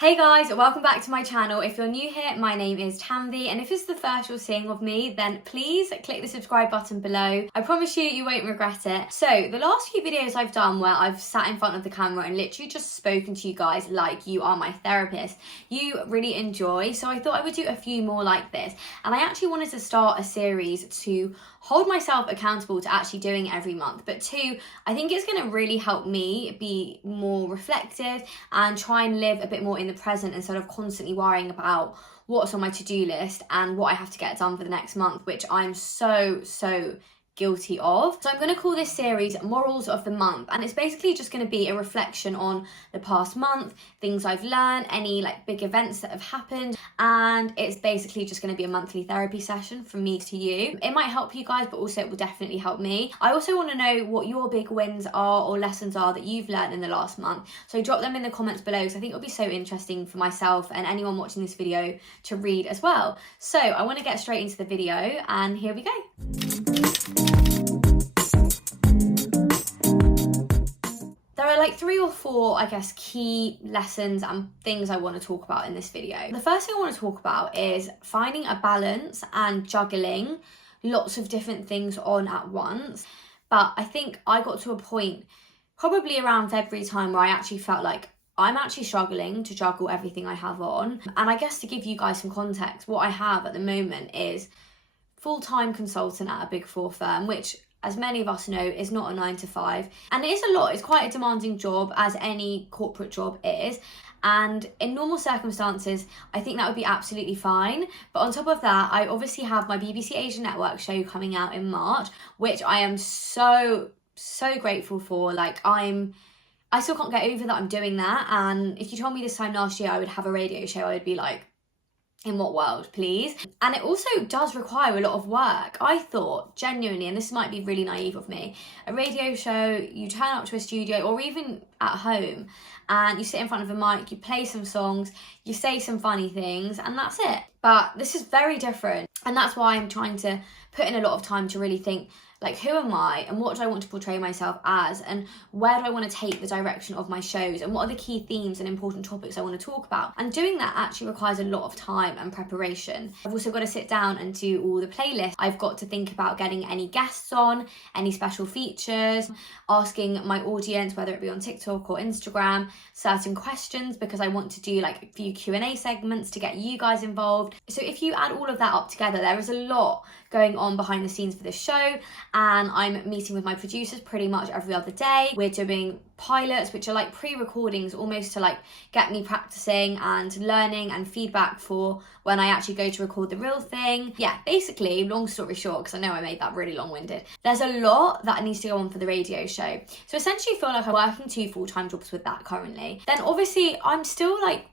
Hey guys, welcome back to my channel. If you're new here, my name is Tanvi, and if it's the first you're seeing of me, then please click the subscribe button below. I promise you won't regret it. So the last few videos I've done where I've sat in front of the camera and literally just spoken to you guys like you are my therapist, you really enjoy. So I thought I would do a few more like this. And I actually wanted to start a series to hold myself accountable to actually doing it every month. But two, I think it's going to really help me be more reflective and try and live a bit more in the present instead of constantly worrying about what's on my to-do list and what I have to get done for the next month, which I'm so guilty of. So I'm going to call this series Morals of the Month, and it's basically just going to be a reflection on the past month, things I've learned, any like big events that have happened, and it's basically just going to be a monthly therapy session from me to you. It might help you guys, but also it will definitely help me. I also want to know what your big wins are or lessons are that you've learned in the last month, so drop them in the comments below because I think it'll be so interesting for myself and anyone watching this video to read as well. So I want to get straight into the video, and here we go. There are like 3 or 4, I guess, key lessons and things I want to talk about in this video. The first thing I want to talk about is finding a balance and juggling lots of different things on at once. But I think I got to a point probably around February time where I actually felt like I'm actually struggling to juggle everything I have on. And I guess to give you guys some context, what I have at the moment is full-time consultant at a Big 4 firm, which, as many of us know, is not a 9 to 5. And it is a lot. It's quite a demanding job, as any corporate job is. And in normal circumstances, I think that would be absolutely fine. But on top of that, I obviously have my BBC Asian Network show coming out in March, which I am so grateful for. Like, I still can't get over that I'm doing that. And if you told me this time last year I would have a radio show, I would be like, in what world, please? And it also does require a lot of work. I thought, genuinely, and this might be really naive of me, a radio show, you turn up to a studio or even at home and you sit in front of a mic, you play some songs, you say some funny things, and that's it. But this is very different. And that's why I'm trying to put in a lot of time to really think, like, who am I and what do I want to portray myself as, and where do I want to take the direction of my shows, and what are the key themes and important topics I want to talk about. And doing that actually requires a lot of time and preparation. I've also got to sit down and do all the playlists. I've got to think about getting any guests on, any special features, asking my audience, whether it be on TikTok or Instagram, certain questions, because I want to do like a few Q&A segments to get you guys involved. So if you add all of that up together, there is a lot going on behind the scenes for this show, and I'm meeting with my producers pretty much every other day. We're doing pilots, which are like pre-recordings almost to like get me practicing and learning and feedback for when I actually go to record the real thing. Yeah, basically, long story short, because I know I made that really long-winded, there's a lot that needs to go on for the radio show. So essentially I feel like I'm working 2 full-time jobs with that currently. Then obviously I'm still like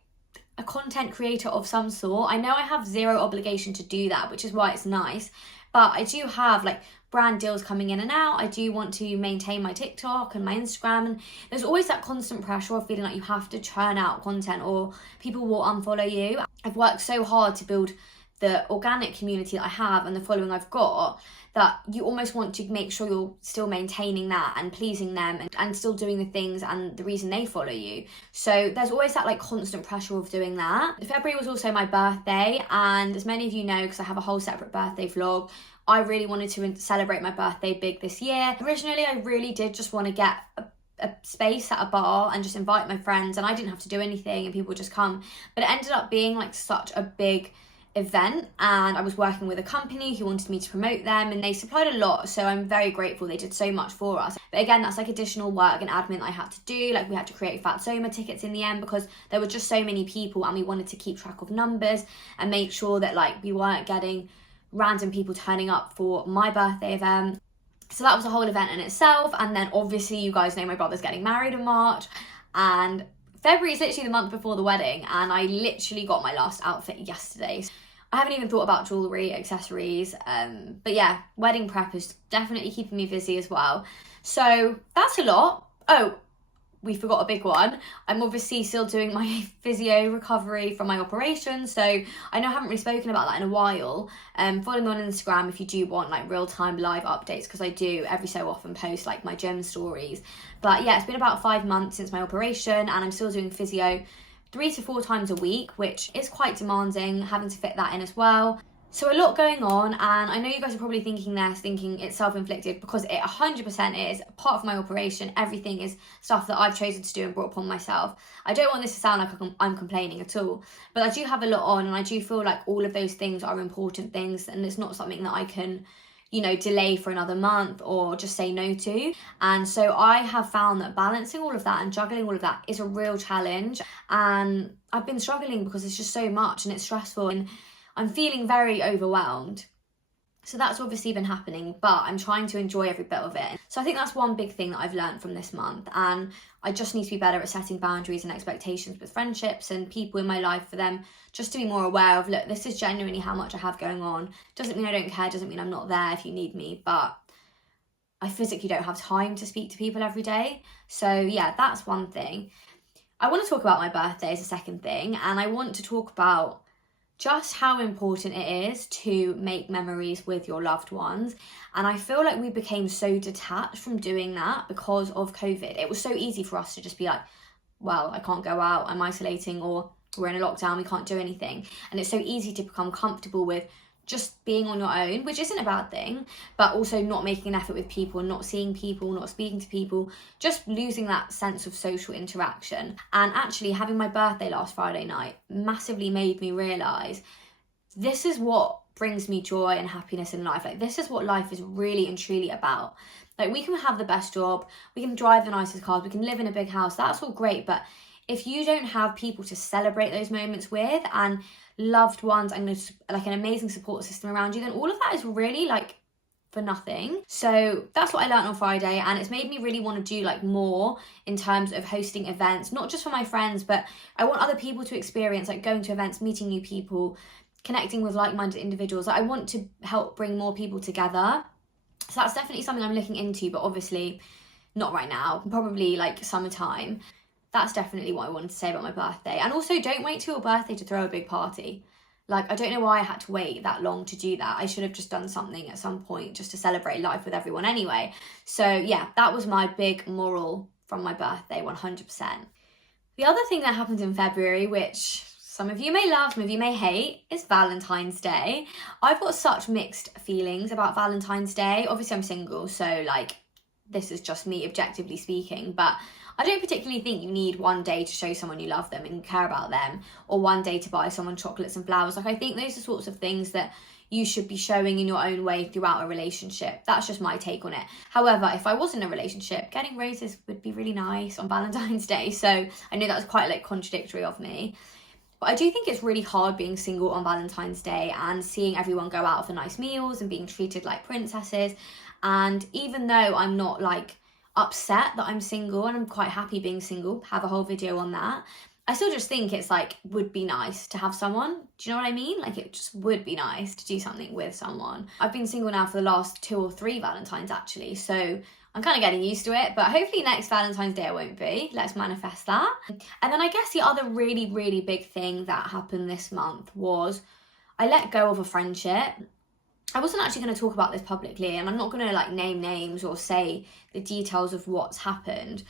a content creator of some sort. I know I have zero obligation to do that, which is why it's nice, but I do have like brand deals coming in and out. I do want to maintain my TikTok and my Instagram, and there's always that constant pressure of feeling like you have to churn out content or people will unfollow you. I've worked so hard to build the organic community that I have and the following I've got, that you almost want to make sure you're still maintaining that and pleasing them and still doing the things and the reason they follow you. So there's always that like constant pressure of doing that. February was also my birthday, and as many of you know, because I have a whole separate birthday vlog, I really wanted to celebrate my birthday big this year. Originally, I really did just want to get a space at a bar and just invite my friends, and I didn't have to do anything and people would just come. But it ended up being like such a big event, and I was working with a company who wanted me to promote them, and they supplied a lot, so I'm very grateful. They did so much for us. But again, that's like additional work and admin that I had to do. Like, we had to create Fat Soma tickets in the end because there were just so many people, and we wanted to keep track of numbers and make sure that like we weren't getting random people turning up for my birthday event. So that was a whole event in itself. And then obviously you guys know my brother's getting married in March, and February is literally the month before the wedding, and I literally got my last outfit yesterday. I haven't even thought about jewellery, accessories, but yeah, wedding prep is definitely keeping me busy as well. So that's a lot. Oh, we forgot a big one. I'm obviously still doing my physio recovery from my operation, so I know I haven't really spoken about that in a while. Follow me on Instagram if you do want like real-time live updates, because I do every so often post like my gym stories. But yeah, it's been about 5 months since my operation, and I'm still doing physio 3 to 4 times a week, which is quite demanding, having to fit that in as well. So a lot going on, and I know you guys are probably thinking it's self-inflicted, because it 100% is part of my operation. Everything is stuff that I've chosen to do and brought upon myself. I don't want this to sound like I'm complaining at all, but I do have a lot on, and I do feel like all of those things are important things, and it's not something that I can, delay for another month or just say no to. And so I have found that balancing all of that and juggling all of that is a real challenge, and I've been struggling because it's just so much and it's stressful, and I'm feeling very overwhelmed. So that's obviously been happening, but I'm trying to enjoy every bit of it. So I think that's one big thing that I've learned from this month, and I just need to be better at setting boundaries and expectations with friendships and people in my life, for them just to be more aware of, look, this is genuinely how much I have going on. Doesn't mean I don't care, doesn't mean I'm not there if you need me, but I physically don't have time to speak to people every day. So yeah, that's one thing. I want to talk about my birthday as a second thing, and I want to talk about just how important it is to make memories with your loved ones. And I feel like we became so detached from doing that because of COVID. It was so easy for us to just be like, well, I can't go out, I'm isolating, or we're in a lockdown, we can't do anything. And it's so easy to become comfortable with just being on your own, which isn't a bad thing, but also not making an effort with people, not seeing people, not speaking to people, just losing that sense of social interaction. And actually having my birthday last Friday night massively made me realise this is what brings me joy and happiness in life. Like, this is what life is really and truly about. Like, we can have the best job, we can drive the nicest cars, we can live in a big house, that's all great, but if you don't have people to celebrate those moments with, and loved ones, and like an amazing support system around you, then all of that is really like for nothing. So that's what I learned on Friday, and it's made me really want to do like more in terms of hosting events, not just for my friends, but I want other people to experience, like going to events, meeting new people, connecting with like-minded individuals. Like, I want to help bring more people together. So that's definitely something I'm looking into, but obviously not right now, probably like summertime. That's definitely what I wanted to say about my birthday. And also, don't wait till your birthday to throw a big party. Like, I don't know why I had to wait that long to do that. I should have just done something at some point just to celebrate life with everyone anyway. So yeah, that was my big moral from my birthday, 100%. The other thing that happened in February, which some of you may love, some of you may hate, is Valentine's Day. I've got such mixed feelings about Valentine's Day. Obviously I'm single, so like, this is just me objectively speaking, but I don't particularly think you need one day to show someone you love them and care about them, or one day to buy someone chocolates and flowers. Like, I think those are sorts of things that you should be showing in your own way throughout a relationship. That's just my take on it. However, if I was in a relationship, getting roses would be really nice on Valentine's Day. So I know that's quite like contradictory of me. But I do think it's really hard being single on Valentine's Day and seeing everyone go out for nice meals and being treated like princesses. And even though I'm not like upset that I'm single, and I'm quite happy being single, have a whole video on that, I still just think it's like, would be nice to have someone. Do you know what I mean? Like, it just would be nice to do something with someone. I've been single now for the last 2 or 3 Valentines actually, so I'm kind of getting used to it, but hopefully next Valentine's Day I won't be. Let's manifest that. And then I guess the other really, really big thing that happened this month was I let go of a friendship. I wasn't actually going to talk about this publicly, and I'm not going to like name names or say the details of what's happened,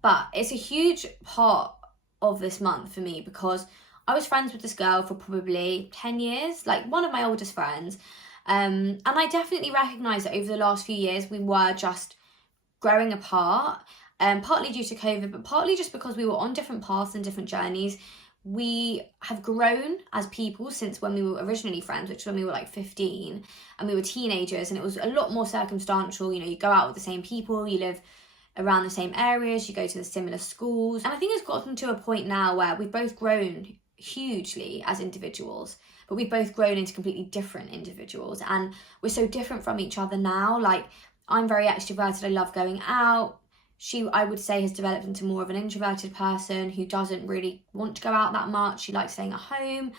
but it's a huge part of this month for me because I was friends with this girl for probably 10 years, like one of my oldest friends, and I definitely recognise that over the last few years we were just growing apart, partly due to COVID, but partly just because we were on different paths and different journeys. We have grown as people since when we were originally friends, which was when we were like 15 and we were teenagers, and it was a lot more circumstantial. You know, you go out with the same people, you live around the same areas, you go to the similar schools. And I think it's gotten to a point now where we've both grown hugely as individuals, but we've both grown into completely different individuals, and we're so different from each other now. Like, I'm very extroverted, I love going out. She, I would say, has developed into more of an introverted person who doesn't really want to go out that much. She likes staying at home,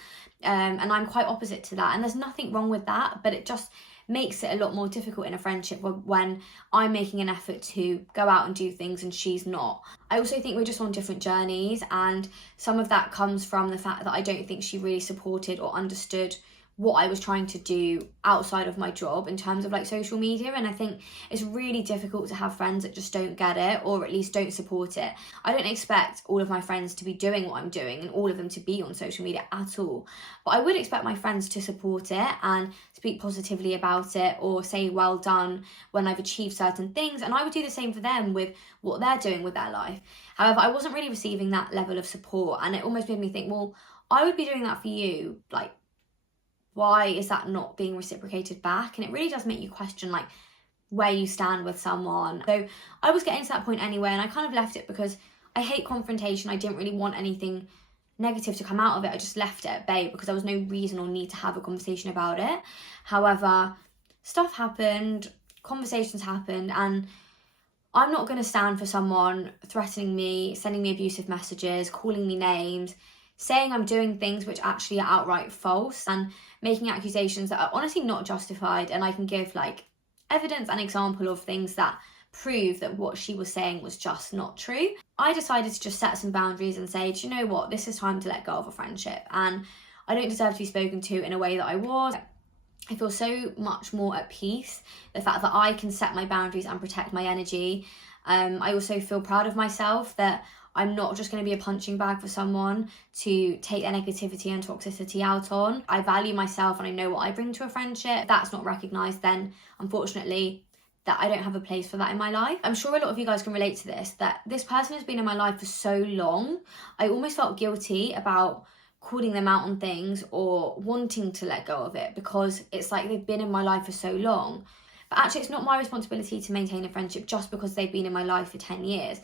and I'm quite opposite to that. And there's nothing wrong with that, but it just makes it a lot more difficult in a friendship when I'm making an effort to go out and do things and she's not. I also think we're just on different journeys, and some of that comes from the fact that I don't think she really supported or understood what I was trying to do outside of my job in terms of like social media. And I think it's really difficult to have friends that just don't get it, or at least don't support it. I don't expect all of my friends to be doing what I'm doing and all of them to be on social media at all, but I would expect my friends to support it and speak positively about it, or say well done when I've achieved certain things, and I would do the same for them with what they're doing with their life. However, I wasn't really receiving that level of support, and it almost made me think, well, I would be doing that for you, like, why is that not being reciprocated back? And it really does make you question like where you stand with someone. So I was getting to that point anyway, and I kind of left it because I hate confrontation. I didn't really want anything negative to come out of it. I just left it at bay because there was no reason or need to have a conversation about it. However, stuff happened, conversations happened, and I'm not going to stand for someone threatening me, sending me abusive messages, calling me names, saying I'm doing things which actually are outright false, and making accusations that are honestly not justified. And I can give like evidence and example of things that prove that what she was saying was just not true. I decided to just set some boundaries and say, do you know what, this is time to let go of a friendship, and I don't deserve to be spoken to in a way that I was. I feel so much more at peace, the fact that I can set my boundaries and protect my energy. I also feel proud of myself that I'm not just going to be a punching bag for someone to take their negativity and toxicity out on. I value myself and I know what I bring to a friendship. If that's not recognised, then unfortunately that I don't have a place for that in my life. I'm sure a lot of you guys can relate to this, that this person has been in my life for so long. I almost felt guilty about calling them out on things or wanting to let go of it, because it's like they've been in my life for so long. But actually it's not my responsibility to maintain a friendship just because they've been in my life for 10 years.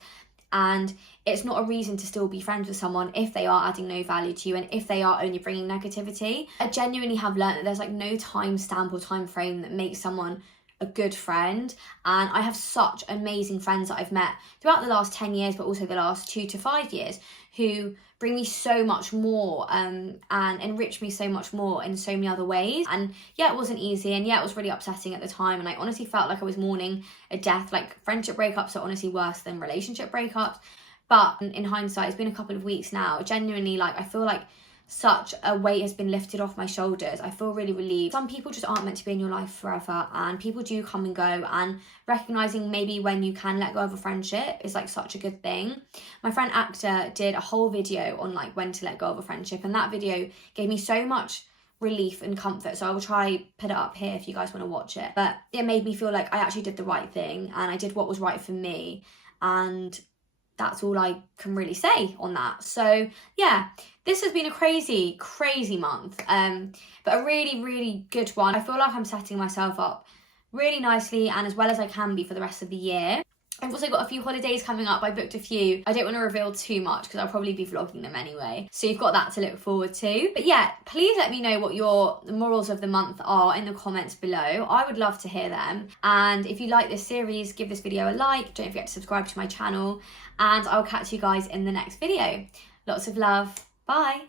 And it's not a reason to still be friends with someone if they are adding no value to you and if they are only bringing negativity. I genuinely have learned that there's like no time stamp or time frame that makes someone a good friend. And I have such amazing friends that I've met throughout the last 10 years, but also the last 2 to 5 years, who bring me so much more and enrich me so much more in so many other ways. And yeah, it wasn't easy, and yeah, it was really upsetting at the time, and I honestly felt like I was mourning a death. Like, friendship breakups are honestly worse than relationship breakups, but in hindsight, it's been a couple of weeks now, genuinely, like, I feel like such a weight has been lifted off my shoulders. I feel really relieved. Some people just aren't meant to be in your life forever, and people do come and go, and recognizing maybe when you can let go of a friendship is like such a good thing. My friend Actor did a whole video on like when to let go of a friendship, and that video gave me so much relief and comfort, so I will try put it up here if you guys want to watch it. But it made me feel like I actually did the right thing and I did what was right for me, and that's all I can really say on that. So yeah, this has been a crazy month, but a really good one. I feel like I'm setting myself up really nicely and as well as I can be for the rest of the year. I've also got a few holidays coming up. I booked a few. I don't want to reveal too much because I'll probably be vlogging them anyway. So you've got that to look forward to. But yeah, please let me know what your morals of the month are in the comments below. I would love to hear them. And if you like this series, give this video a like. Don't forget to subscribe to my channel. And I'll catch you guys in the next video. Lots of love. Bye.